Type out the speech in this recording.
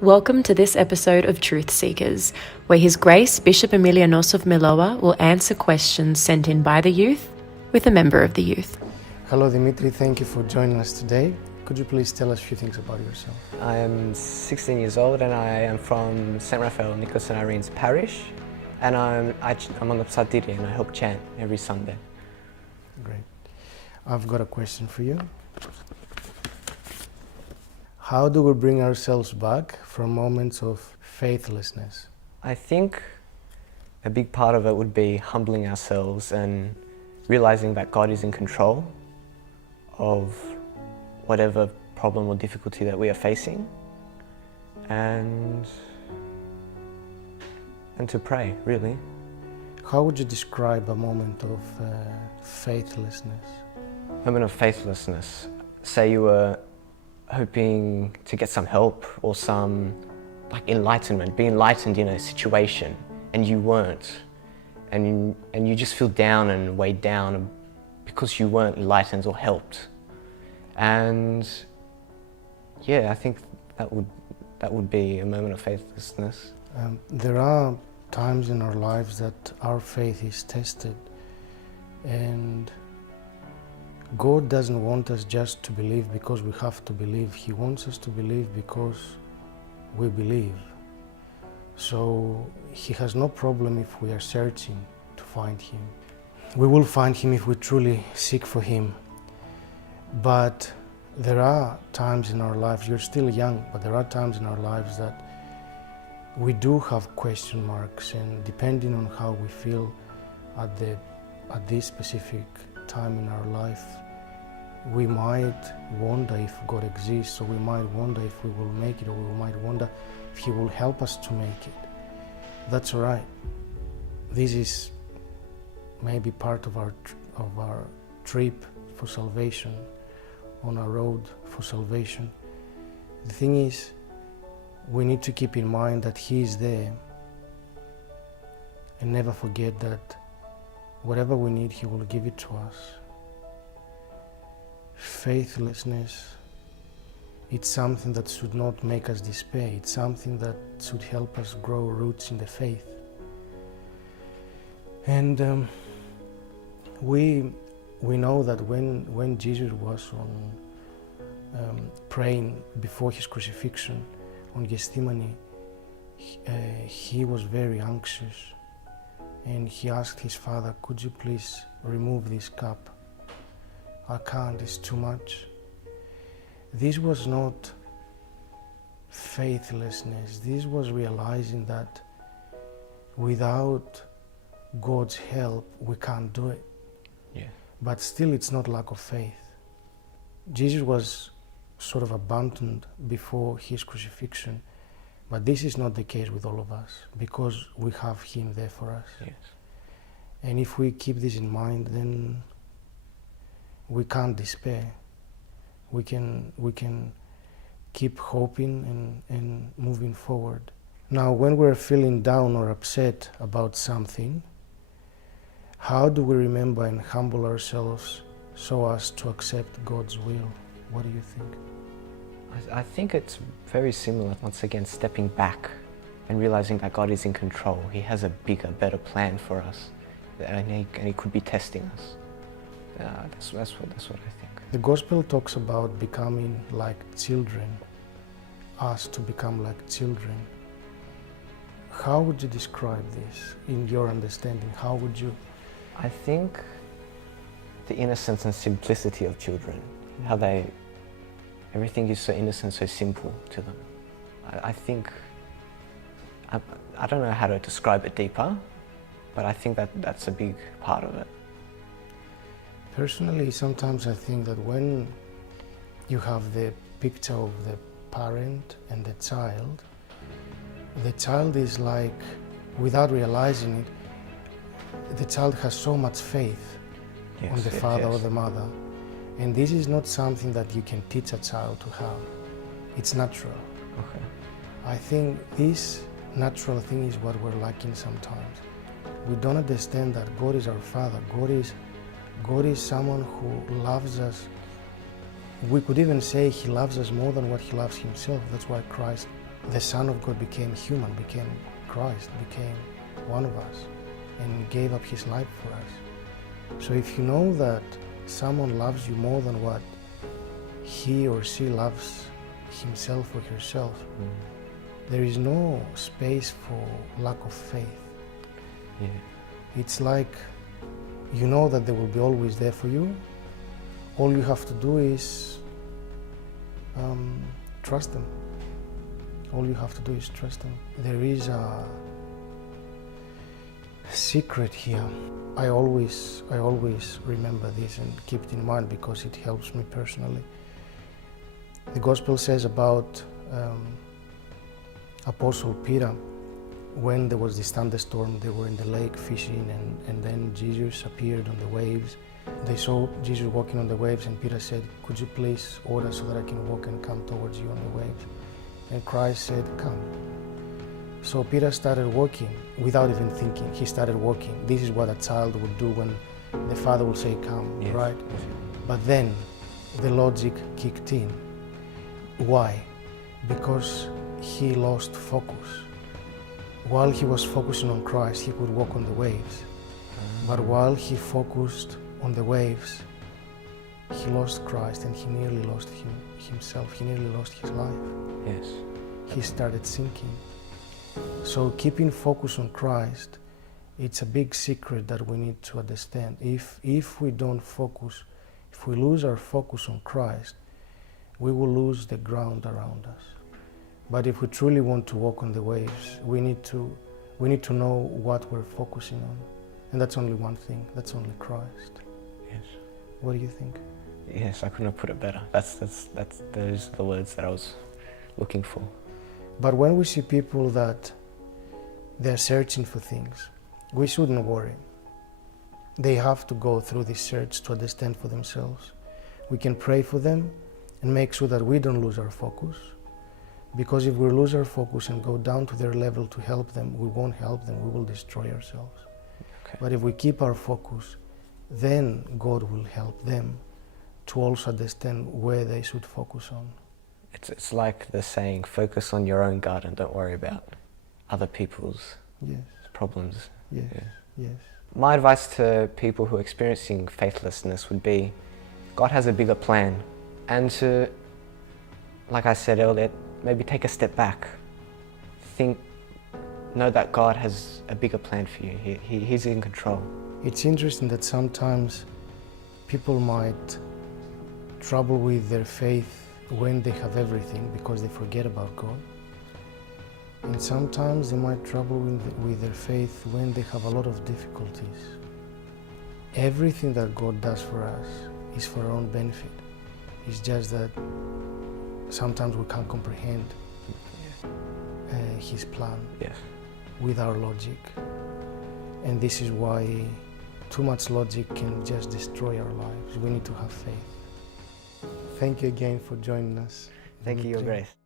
Welcome to this episode of Truth Seekers, where His Grace Bishop Emilianos of Miloa will answer questions sent in by the youth with a member of the youth. Hello Dimitri, thank you for joining us today. Could you please tell us a few things about yourself? I am 16 years old and I am from St. Raphael, Nicholas and Irene's parish, and I'm on the Psaltery and I help chant every Sunday. Great. I've got a question for you. How do we bring ourselves back from moments of faithlessness? I think a big part of it would be humbling ourselves and realizing that God is in control of whatever problem or difficulty that we are facing, and to pray, really. How would you describe a moment of faithlessness? A moment of faithlessness. Say you were hoping to get some help or some enlightenment, be enlightened in a situation, and you weren't, and you just feel down and weighed down because you weren't enlightened or helped. And yeah, I think that would be a moment of faithlessness. There are times in our lives that our faith is tested, and God doesn't want us just to believe because we have to believe. He wants us to believe because we believe. So He has no problem if we are searching to find Him. We will find Him if we truly seek for Him. But there are times in our lives, you're still young, but there are times in our lives that we do have question marks, and depending on how we feel at this specific time in our life, we might wonder if God exists, or we might wonder if we will make it, or we might wonder if He will help us to make it. That's all right. This is maybe part of our trip for salvation, on our road for salvation. The thing is, we need to keep in mind that He is there, and never forget that whatever we need, He will give it to us. Faithlessness, it's something that should not make us despair. It's something that should help us grow roots in the faith. And we know that when Jesus was praying before His crucifixion on Gethsemane, He was very anxious, and He asked His Father, "Could you please remove this cup? I can't, it's too much." This was not faithlessness. This was realizing that without God's help, we can't do it. Yeah. But still, it's not lack of faith. Jesus was sort of abandoned before His crucifixion, but this is not the case with all of us, because we have Him there for us. Yes. And if we keep this in mind, then we can't despair. We can keep hoping and moving forward. Now, when we're feeling down or upset about something, how do we remember and humble ourselves so as to accept God's will? What do you think? I think it's very similar, once again, stepping back and realizing that God is in control. He has a bigger, better plan for us, and He could be testing us. That's what I think. The Gospel talks about becoming like children, us to become like children. How would you describe this in your understanding? How would you? I think the innocence and simplicity of children, how everything is so innocent, so simple to them. I think, I don't know how to describe it deeper, but I think that's a big part of it. Personally, sometimes I think that when you have the picture of the parent and the child is like, without realizing it, the child has so much faith on the father or the mother. And this is not something that you can teach a child to have. It's natural. Okay. I think this natural thing is what we're lacking sometimes. We don't understand that God is our Father. God is someone who loves us We could even say he loves us more than what he loves himself. That's why Christ the Son of God became human, became Christ, became one of us, and gave up his life for us. So if you know that someone loves you more than what he or she loves himself or herself, there is no space for lack of faith. Yeah. It's like you know that they will be always there for you. All you have to do is trust them. All you have to do is trust them. There is a secret here. I always remember this and keep it in mind because it helps me personally. The Gospel says about Apostle Peter, when there was this thunderstorm, they were in the lake fishing, and then Jesus appeared on the waves. They saw Jesus walking on the waves, and Peter said, "Could you please order so that I can walk and come towards you on the waves?" And Christ said, "Come." So Peter started walking without even thinking. He started walking. This is what a child would do when the father will say, "Come," yes. right? But then the logic kicked in. Why? Because he lost focus. While he was focusing on Christ, he could walk on the waves. But while he focused on the waves, he lost Christ, and he nearly lost himself. He nearly lost his life. Yes. He started sinking. So keeping focus on Christ, it's a big secret that we need to understand. If we don't focus, if we lose our focus on Christ, we will lose the ground around us. But if we truly want to walk on the waves, we need to know what we're focusing on. And that's only one thing, that's only Christ. Yes. What do you think? Yes, I couldn't have put it better. Those are the words that I was looking for. But when we see people that they're searching for things, we shouldn't worry. They have to go through this search to understand for themselves. We can pray for them and make sure that we don't lose our focus. Because if we lose our focus and go down to their level to help them, we won't help them, we will destroy ourselves. Okay. But if we keep our focus, then God will help them to also understand where they should focus on. It's like the saying, focus on your own garden, don't worry about other people's Yes. problems. Yes. Yeah. Yes. My advice to people who are experiencing faithlessness would be, God has a bigger plan, and to, like I said earlier, maybe take a step back. Know that God has a bigger plan for you. He's in control. It's interesting that sometimes people might trouble with their faith when they have everything because they forget about God. And sometimes they might trouble with their faith when they have a lot of difficulties. Everything that God does for us is for our own benefit. It's just that sometimes we can't comprehend His plan with our logic. And this is why too much logic can just destroy our lives. We need to have faith. Thank you again for joining us. Thank you, Your Grace.